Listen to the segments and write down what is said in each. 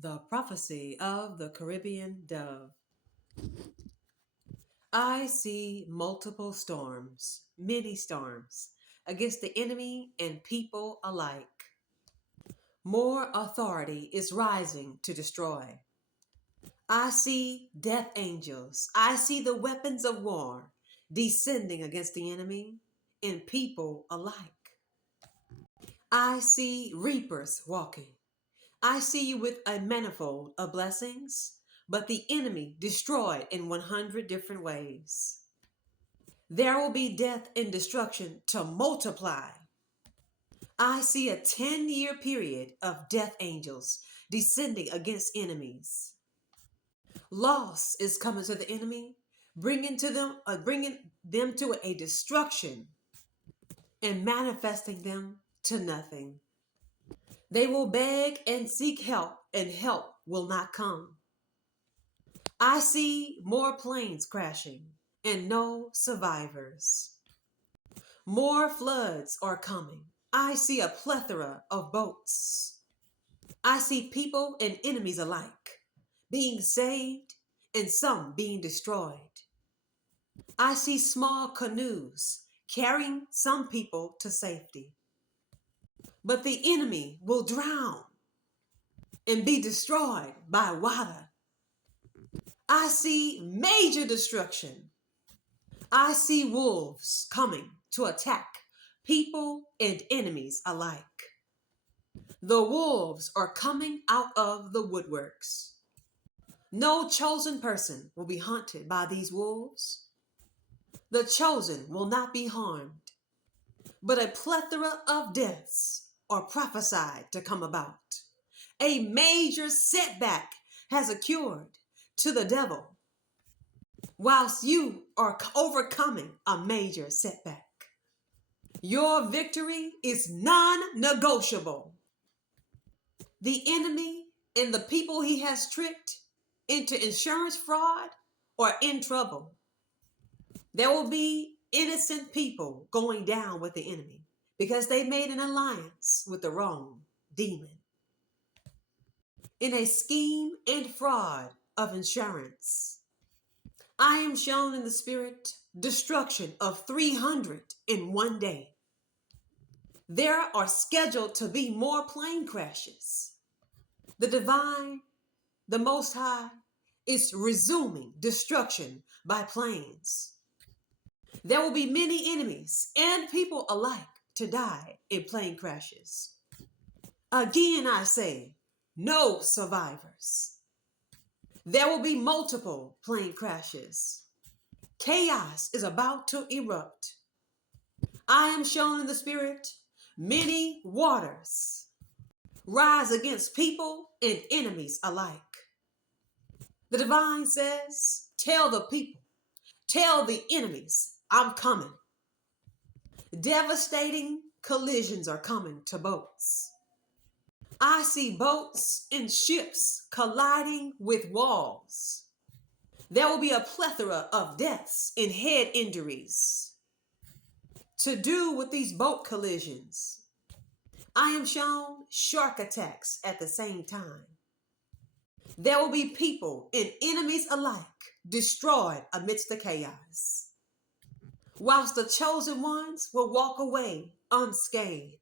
The prophecy of the Caribbean dove. I see multiple storms, many storms, against the enemy and people alike. More authority is rising to destroy. I see death angels. I see the weapons of war descending against the enemy and people alike. I see reapers walking. I see you with a manifold of blessings, but the enemy destroyed in 100 different ways. There will be death and destruction to multiply. I see a 10-year period of death angels descending against enemies. Loss is coming to the enemy, bringing them to a destruction and manifesting them to nothing. They will beg and seek help, and help will not come. I see more planes crashing and no survivors. More floods are coming. I see a plethora of boats. I see people and enemies alike being saved and some being destroyed. I see small canoes carrying some people to safety. But the enemy will drown and be destroyed by water. I see major destruction. I see wolves coming to attack people and enemies alike. The wolves are coming out of the woodworks. No chosen person will be hunted by these wolves. The chosen will not be harmed, but a plethora of deaths are prophesied to come about. A major setback has occurred to the devil, whilst you are overcoming a major setback. Your victory is non-negotiable. The enemy and the people he has tricked into insurance fraud are in trouble. There will be innocent people going down with the enemy because they made an alliance with the wrong demon in a scheme and fraud of insurance. I am shown in the spirit destruction of 300 in one day. There are scheduled to be more plane crashes. The divine, the Most High, is resuming destruction by planes. There will be many enemies and people alike to die in plane crashes. Again, I say, no survivors. There will be multiple plane crashes. Chaos is about to erupt. I am shown in the spirit many waters rise against people and enemies alike. The divine says, tell the people, tell the enemies, I'm coming. Devastating collisions are coming to boats. I see boats and ships colliding with walls. There will be a plethora of deaths and head injuries to do with these boat collisions. I am shown shark attacks at the same time. There will be people and enemies alike destroyed amidst the chaos, whilst the chosen ones will walk away unscathed.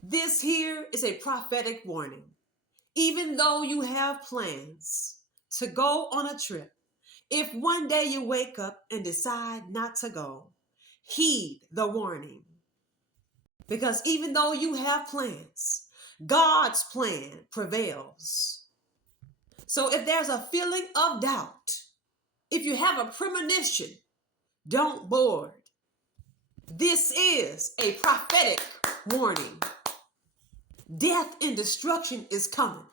This here is a prophetic warning. Even though you have plans to go on a trip, if one day you wake up and decide not to go, heed the warning. Because even though you have plans, God's plan prevails. So if there's a feeling of doubt, if you have a premonition, don't board. This is a prophetic warning. Death and destruction is coming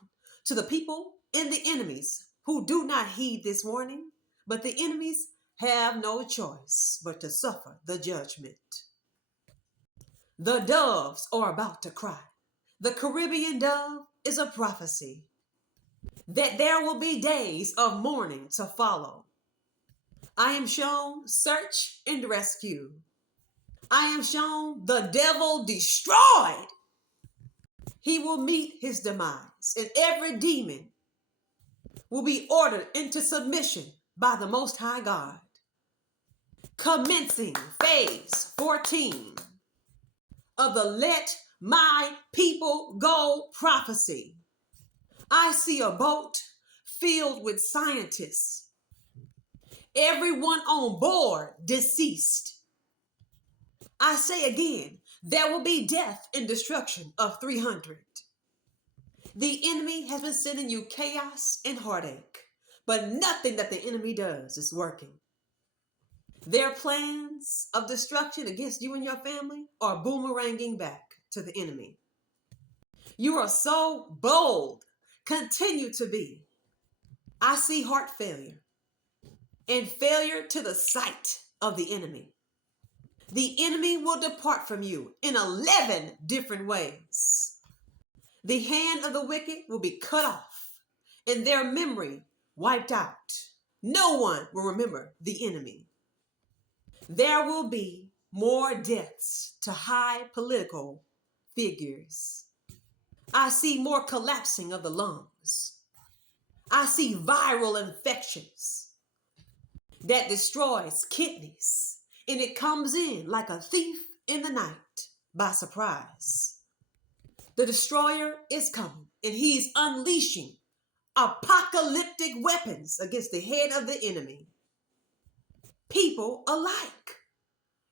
to the people and the enemies who do not heed this warning, but the enemies have no choice but to suffer the judgment. The doves are about to cry. The Caribbean dove is a prophecy that there will be days of mourning to follow. I am shown search and rescue. I am shown the devil destroyed. he will meet his demise, and every demon will be ordered into submission by the Most High God. Commencing phase 14 of the Let My People Go prophecy. I see a boat filled with scientists, everyone on board deceased. I say again, there will be death and destruction of 300. The enemy has been sending you chaos and heartache, but nothing that the enemy does is working. Their plans of destruction against you and your family are boomeranging back to the enemy. You are so bold. Continue to be. I see heart failure and failure to the sight of the enemy. The enemy will depart from you in 11 different ways. The hand of the wicked will be cut off and their memory wiped out. No one will remember the enemy. There will be more deaths to high political figures. I see more collapsing of the lungs. I see viral infections that destroys kidneys, and it comes in like a thief in the night by surprise. The destroyer is coming, and he's unleashing apocalyptic weapons against the head of the enemy. People alike,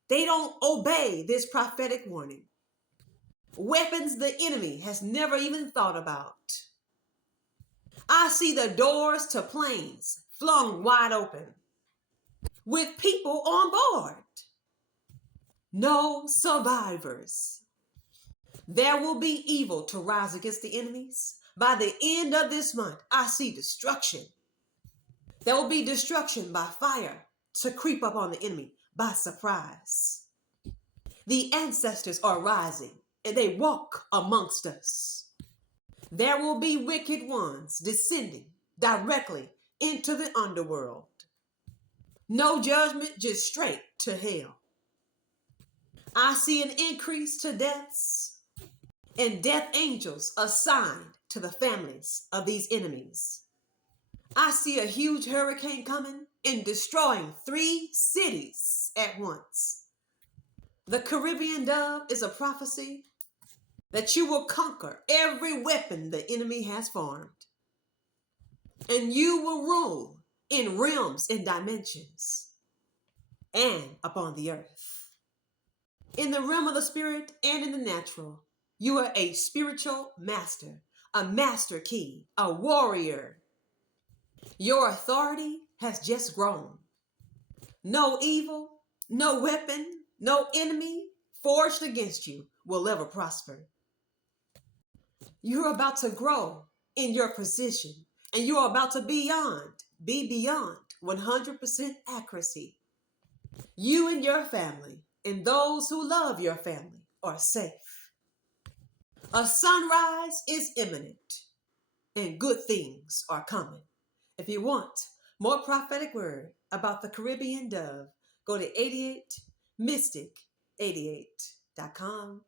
they don't obey this prophetic warning. Weapons the enemy has never even thought about. I see the doors to planes flung wide open with people on board. No survivors. There will be evil to rise against the enemies. By the end of this month, I see destruction. There will be destruction by fire to creep up on the enemy by surprise. The ancestors are rising and they walk amongst us. There will be wicked ones descending directly into the underworld. No judgment, just straight to hell. I see an increase to deaths and death angels assigned to the families of these enemies. I see a huge hurricane coming and destroying 3 cities at once. The Caribbean dove is a prophecy that you will conquer every weapon the enemy has formed. And you will rule in realms and dimensions and upon the earth. In the realm of the spirit and in the natural, you are a spiritual master, a master key, a warrior. Your authority has just grown. No evil, no weapon, no enemy forged against you will ever prosper. You're about to grow in your position, and you're about to be beyond 100% accuracy. You and your family and those who love your family are safe. A sunrise is imminent and good things are coming. If you want more prophetic word about the Caribbean dove, go to 88mystic88.com